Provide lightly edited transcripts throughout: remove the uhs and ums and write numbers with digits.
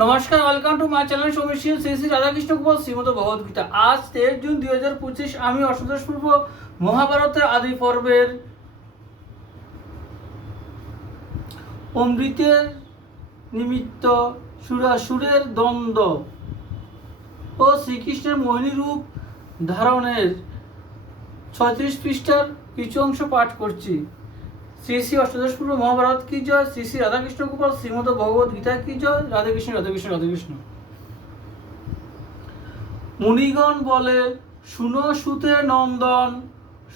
নমস্কার, welcome to my channel Soumishil Shri Shri Radhakrishna Gopal Shrimad Bhagavadgita. আজ 23 June 2025 আমি অষ্টাদশ পূর্ব মহাভারতের আদি পর্বের অমৃতের নিমিত্ত সুরাসুরের দ্বন্দ্ব ও শ্রীকৃষ্ণের মোহিনী রূপ ধারণের 36 পৃষ্ঠার কিছু অংশ পাঠ করছি। শ্রী শ্রী অষ্টাদশ পূর্ব মহাভারত কি জয়, শ্রী শ্রী রাধাকৃষ্ণ গোপাল শ্রীমদ ভগবদ গীতা কি জয়। রাধাকৃষ্ণ রাধাকৃষ্ণ রাধাকৃষ্ণ। মুনিগণ বলে, শুনো সুতে নন্দন,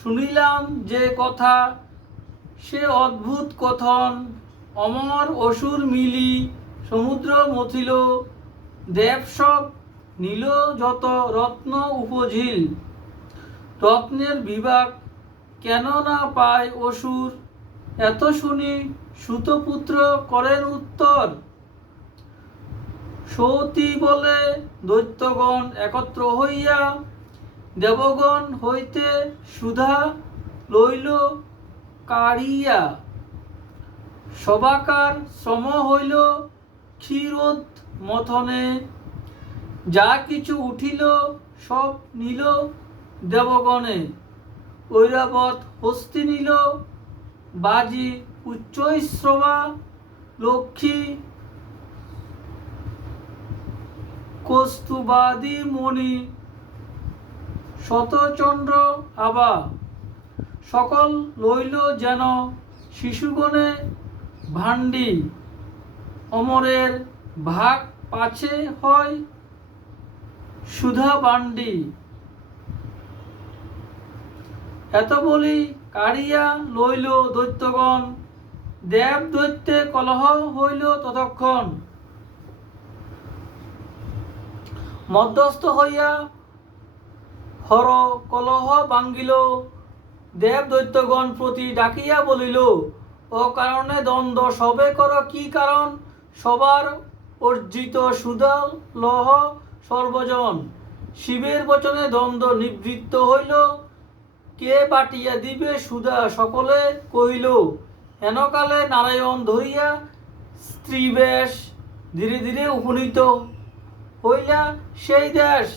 শুনিলাম যে কথা সে অদ্ভুত কথন। অমর অসুর মিলি সমুদ্র মথিল, দেব সব নীল যত রত্ন উপঝিল। রত্নের বিভাগ কেন না পায় অসুর, এত শুনি সুতপুত্র করেন উত্তর। সৌতি বলে দৈত্যগণ একত্র হইয়া, দেবগণ হইতে সুধা লইল কাড়িয়া। সবাকার শ্রম হইল ক্ষীরোদ মথনে, যা কিছু উঠিল সব নিল দেবগণে। ঐরাবত হস্তি নিল বাজি উচ্চৈশ্রবা, লক্ষ্মী কস্তুবাদি মণি শতচন্দ্র আবা। সকল লইল যেন শিশুগণে ভাণ্ডি, অমরের ভাগ পাছে হয় সুধা বান্ডি। এত বলি কাড়িয়া লইল দৈত্যগণ, দেব দৈত্যে কলহ হইল ততক্ষণ। মধ্যস্থ হইয়া হর কলহ ভাঙ্গিল, দেব দৈত্যগণ প্রতি ডাকিয়া বলিল, ও কারণে দ্বন্দ্ব সবে কর কি কারণ। সবার অর্জিত সুধা লহ সর্বজন, শিবের বচনে দ্বন্দ্ব নিবৃত্ত হইল। কে বাটিয়া দিবে সুধা সকলে কহিল। হেনকালে নারায়ণ ধরিয়া স্ত্রীবেশ, ধীরে ধীরে উপনীত হইলা সেই দেশ।